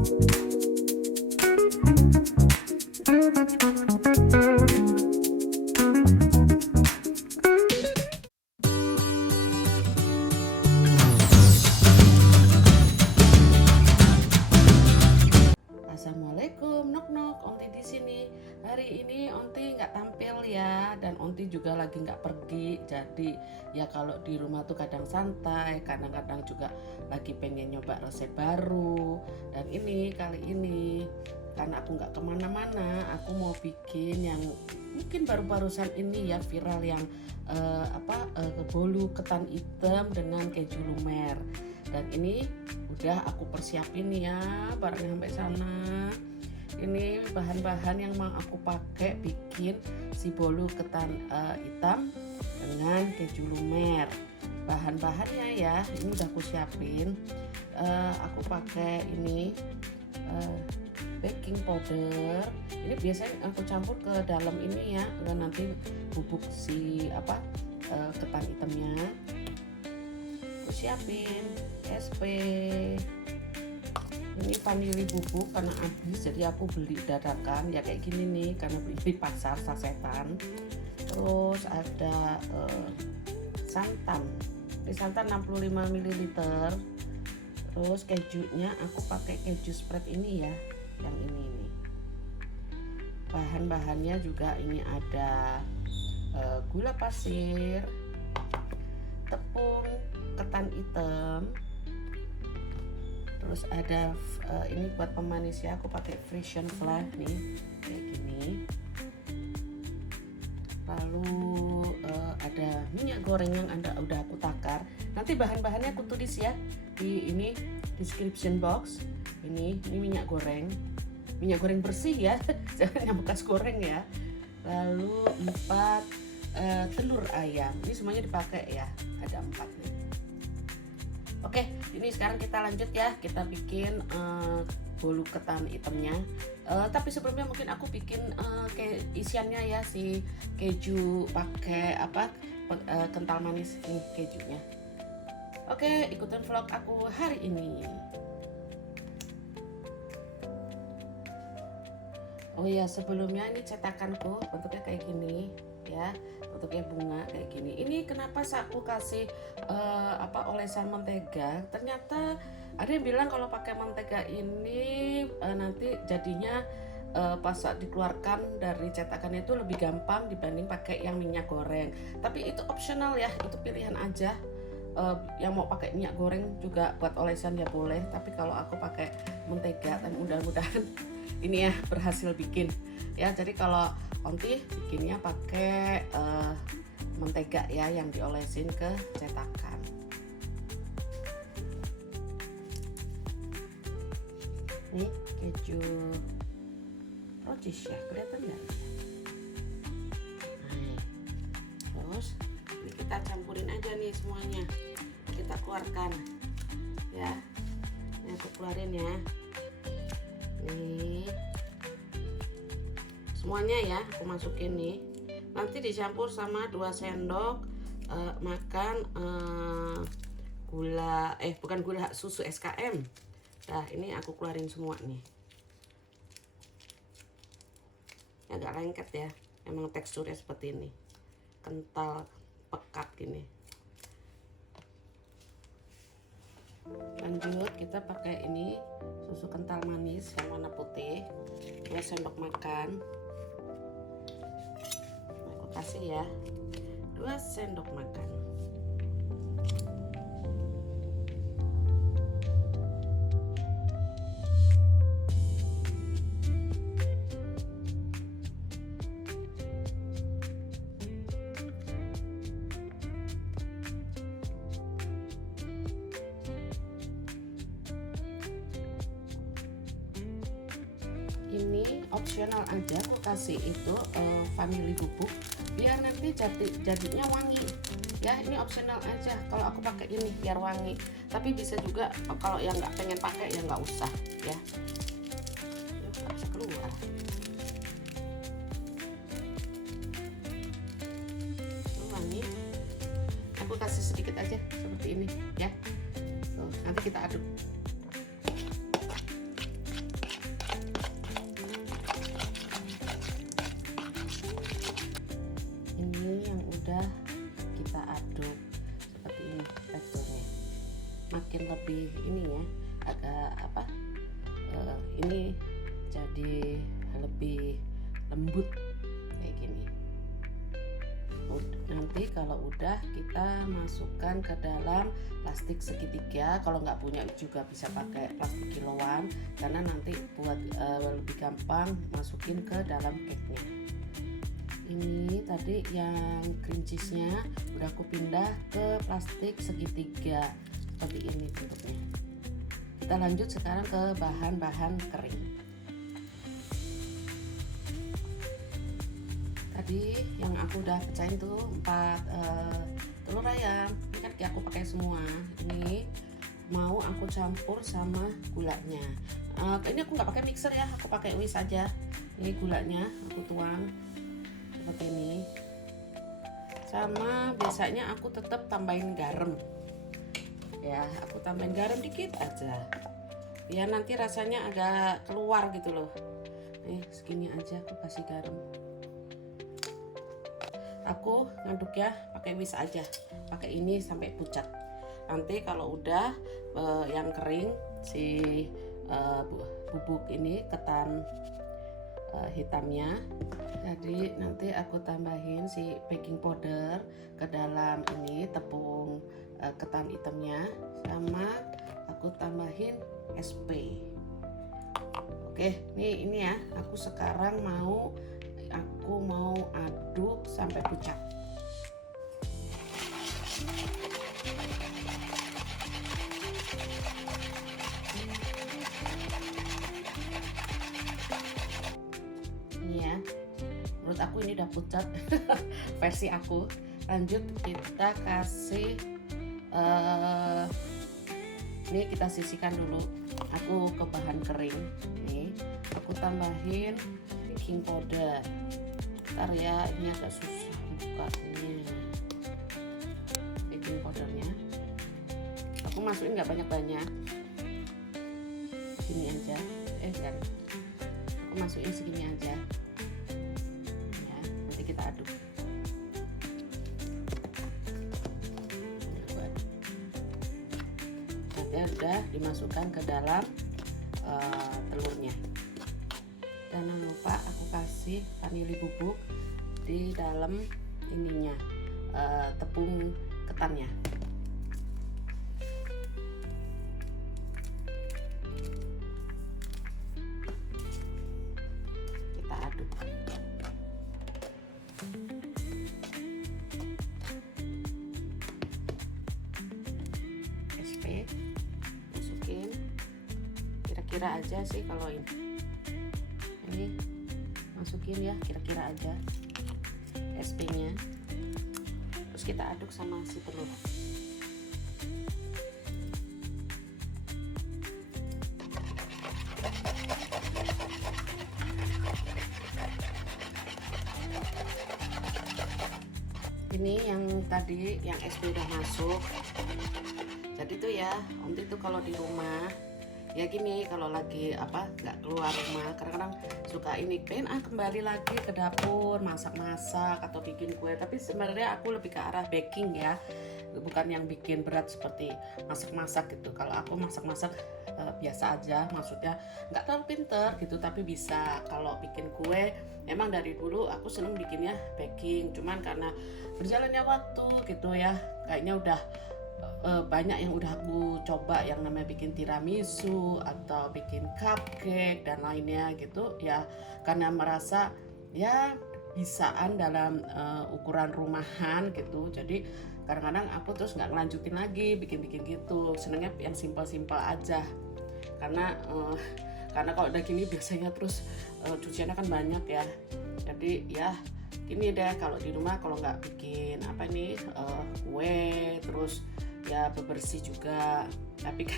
Assalamualaikum, nok Onti di sini. Hari ini Onti nggak tampil ya, dan Onti juga lagi nggak pergi. Jadi ya kalau di rumah tuh kadang santai, kadang-kadang juga lagi pengen nyoba resep baru. Dan ini kali ini karena aku nggak kemana-mana, aku mau bikin yang mungkin baru-barusan ini ya viral yang bolu ketan hitam dengan keju lumer. Dan ini udah aku persiapin ya barangnya sampai sana. Ini bahan-bahan yang mau aku pakai bikin si bolu ketan hitam dengan keju lumer. Bahan-bahannya ya ini udah aku siapin. Aku pakai ini baking powder. Ini biasanya aku campur ke dalam ini ya, nanti bubuk si ketan hitamnya. Aku siapin SP. Ini vanili bubuk karena habis, jadi aku beli dadakan ya kayak gini nih, karena beli di pasar sasetan. Terus ada santan. Ini santan 65 ml. Terus kejunya aku pakai keju spread ini ya, yang ini nih. Bahan-bahannya juga ini ada gula pasir, tepung ketan hitam. Terus ada ini buat pemanis ya, aku pakai Frisian Flag nih kayak gini. Lalu ada minyak goreng yang udah aku takar. Nanti bahan-bahannya aku tulis ya di ini description box. Ini minyak goreng bersih ya, jangan yang bekas goreng ya. Lalu 4 telur ayam, ini semuanya dipakai ya, ada 4 nih. Oke, ini sekarang kita lanjut ya, kita bikin bolu ketan hitamnya. Tapi sebelumnya mungkin aku bikin isiannya ya, si keju pakai kental manis ini kejunya. Oke, ikutin vlog aku hari ini. Oh ya, sebelumnya ini cetakanku bentuknya kayak gini ya, bentuknya bunga kayak gini. Ini kenapa aku kasih olesan mentega? Ternyata ada yang bilang kalau pakai mentega ini nanti jadinya pas saat dikeluarkan dari cetakannya itu lebih gampang dibanding pakai yang minyak goreng. Tapi itu optional ya, itu pilihan aja. Yang mau pakai minyak goreng juga buat olesan ya boleh, tapi kalau aku pakai mentega, dan mudah-mudahan ini ya berhasil bikin ya. Jadi kalau Onti bikinnya pakai mentega ya, yang diolesin ke cetakan. Nih keju rocis ya, kelihatan nggak? Terus ini kita campurin aja nih semuanya, kita keluarkan ya. Ini aku keluarin ya, nih semuanya ya aku masukin nih. Nanti dicampur sama 2 sendok makan susu SKM. Nah ini aku keluarin semua nih. Agak lengket ya, emang teksturnya seperti ini, kental pekat gini. Lanjut kita pakai ini susu kental manis yang warna putih, 2 sendok makan. Aku kasih ya 2 sendok makan. Ini opsional aja, aku kasih itu vanili bubuk biar nanti jadinya wangi ya. Ini opsional aja, kalau aku pakai ini biar wangi, tapi bisa juga kalau yang nggak pengen pakai ya nggak usah ya. Nggak bisa keluar. Wangi, aku kasih sedikit aja seperti ini ya. Tuh, nanti kita aduk. ini jadi lebih lembut kayak gini. Nanti kalau udah kita masukkan ke dalam plastik segitiga. Kalau nggak punya juga bisa pakai plastik kiloan, karena nanti buat lebih gampang masukin ke dalam cake-nya. Ini tadi yang cream cheese-nya udah aku pindah ke plastik segitiga seperti ini bentuknya. Kita lanjut sekarang ke bahan-bahan kering. Tadi yang aku udah pecahin tuh 4 telur ayam. Ini kan aku pakai semua. Ini mau aku campur sama gulanya. Ini aku nggak pakai mixer ya, aku pakai whisk aja. Ini gulanya aku tuang seperti ini. Sama biasanya aku tetap tambahin garam. Ya, aku tambahin garam dikit aja. Ya nanti rasanya agak keluar gitu loh. Nih segini aja aku kasih garam. Aku ngaduk ya pakai whisk aja, pakai ini sampai pucat. Nanti kalau udah yang kering si bubuk ini ketan hitamnya, jadi nanti aku tambahin si baking powder ke dalam ini tepung ketan hitamnya, sama aku tambahin SP. Oke, ini ya, aku sekarang mau aduk sampai pucat. Ini ya, menurut aku ini udah pucat versi aku. Lanjut kita kasih ini kita sisihkan dulu. Aku ke bahan kering. Nih, aku tambahin baking powder. Ntar ya, ini agak susah bukanya. Baking powdernya aku masukin nggak banyak-banyak, segini aja. Kan aku masukin segini aja ya, nanti kita aduk. Nanti udah dimasukkan ke dalam telurnya. Jangan lupa aku kasih vanili bubuk di dalam ininya, tepung ketannya. Kita aduk. SP masukin kira-kira aja sih, kalau ini masukin ya kira-kira aja SP-nya, terus kita aduk sama si telur. Ini yang tadi yang SP udah masuk. Jadi tuh ya, Om itu kalau di rumah ya gini, kalau lagi nggak keluar rumah, kadang-kadang suka ini pengen kembali lagi ke dapur masak-masak atau bikin kue. Tapi sebenarnya aku lebih ke arah baking ya, bukan yang bikin berat seperti masak-masak gitu. Kalau aku masak-masak biasa aja, maksudnya nggak terlalu pinter gitu, tapi bisa. Kalau bikin kue memang dari dulu aku seneng bikinnya baking, cuman karena berjalannya waktu gitu ya, kayaknya udah banyak yang udah aku coba, yang namanya bikin tiramisu atau bikin cupcake dan lainnya gitu ya, karena merasa ya bisaan dalam ukuran rumahan gitu. Jadi kadang-kadang aku terus nggak ngelanjutin lagi bikin-bikin gitu, senengnya yang simpel-simpel aja, karena kalau udah gini biasanya terus cuciannya kan banyak ya. Jadi ya ini deh, kalau di rumah kalau nggak bikin kue terus ya bebersih juga, tapi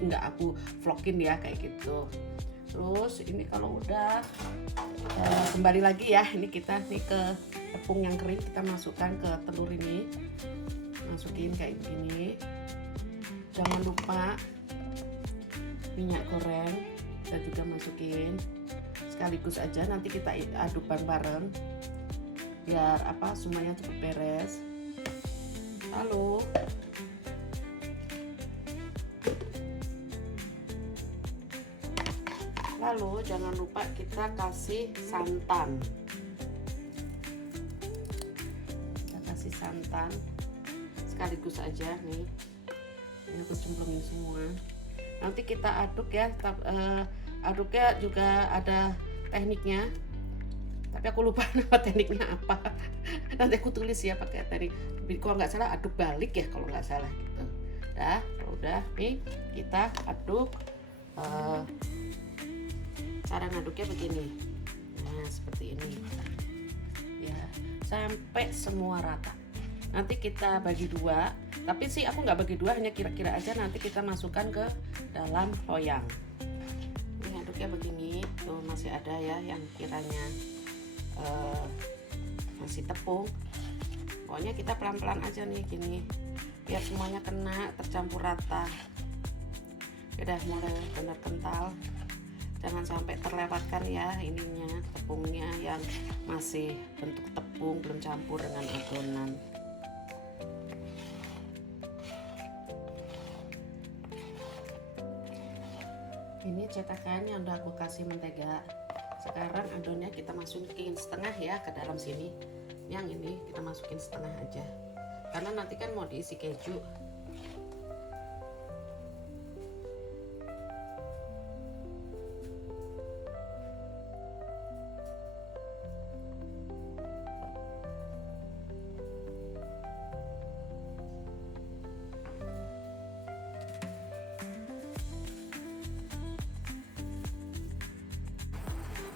nggak aku vlogin ya kayak gitu. Terus ini kalau udah kembali lagi ya, ini kita nih ke tepung yang kering, kita masukkan ke telur ini, masukin kayak gini. Jangan lupa minyak goreng kita juga masukin sekaligus aja, nanti kita aduk bareng-bareng biar semuanya cepet beres. Lalu Lalu jangan lupa kita kasih santan. Kita kasih santan sekaligus aja nih. Ini aku cemplungin semua. Nanti kita aduk ya. Aduknya juga ada tekniknya. Tapi aku lupa nama tekniknya apa. Nanti aku tulis ya pakai teknik. Kalau nggak salah aduk balik ya kalau nggak salah gitu. Udah nih kita aduk. Cara ngaduknya begini. Nah seperti ini. Ya sampai semua rata. Nanti kita bagi dua. Tapi sih aku nggak bagi dua, hanya kira-kira aja. Nanti kita masukkan ke dalam loyang. Ini ngaduknya begini. Tuh masih ada ya yang kiranya masih tepung. Pokoknya kita pelan-pelan aja nih gini biar semuanya kena tercampur rata. Udah mulai benar kental, jangan sampai terlewatkan ya ininya tepungnya yang masih bentuk tepung belum campur dengan adonan. Ini cetakan yang udah aku kasih mentega. Sekarang adonannya kita masukin setengah ya ke dalam sini. Yang ini kita masukin setengah aja, karena nanti kan mau diisi keju.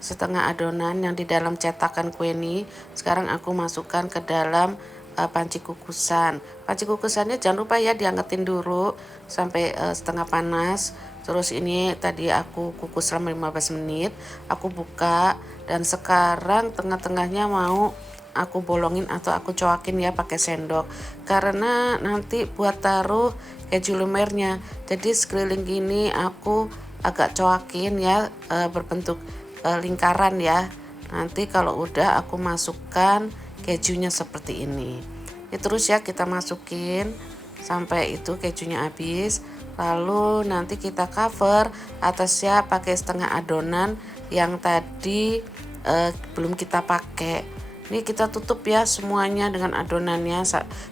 Setengah adonan yang di dalam cetakan kue ini sekarang aku masukkan ke dalam panci kukusan. Panci kukusannya jangan lupa ya diangkatin dulu sampai setengah panas. Terus ini tadi aku kukus selama 15 menit, aku buka dan sekarang tengah-tengahnya mau aku bolongin atau aku coakin ya pakai sendok, karena nanti buat taruh keju lumernya. Jadi sekeliling gini aku agak coakin ya, berbentuk lingkaran ya. Nanti kalau udah aku masukkan kejunya seperti ini. Terus ya kita masukin sampai itu kejunya habis. Lalu nanti kita cover atasnya pakai setengah adonan yang tadi belum kita pakai. Ini kita tutup ya semuanya dengan adonannya,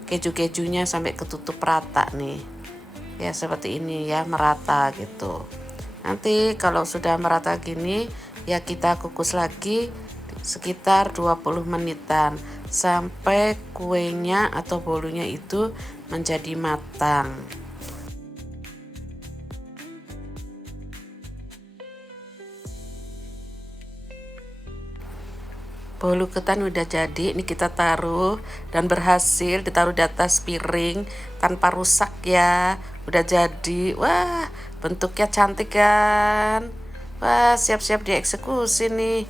keju-kejunya sampai ketutup rata nih. Ya seperti ini ya, merata gitu. Nanti kalau sudah merata gini ya kita kukus lagi sekitar 20 menitan sampai kuenya atau bolunya itu menjadi matang. Bolu ketan udah jadi, ini kita taruh dan berhasil ditaruh di atas piring tanpa rusak ya. Udah jadi. Wah, bentuknya cantik kan? Wah, siap-siap dieksekusi nih.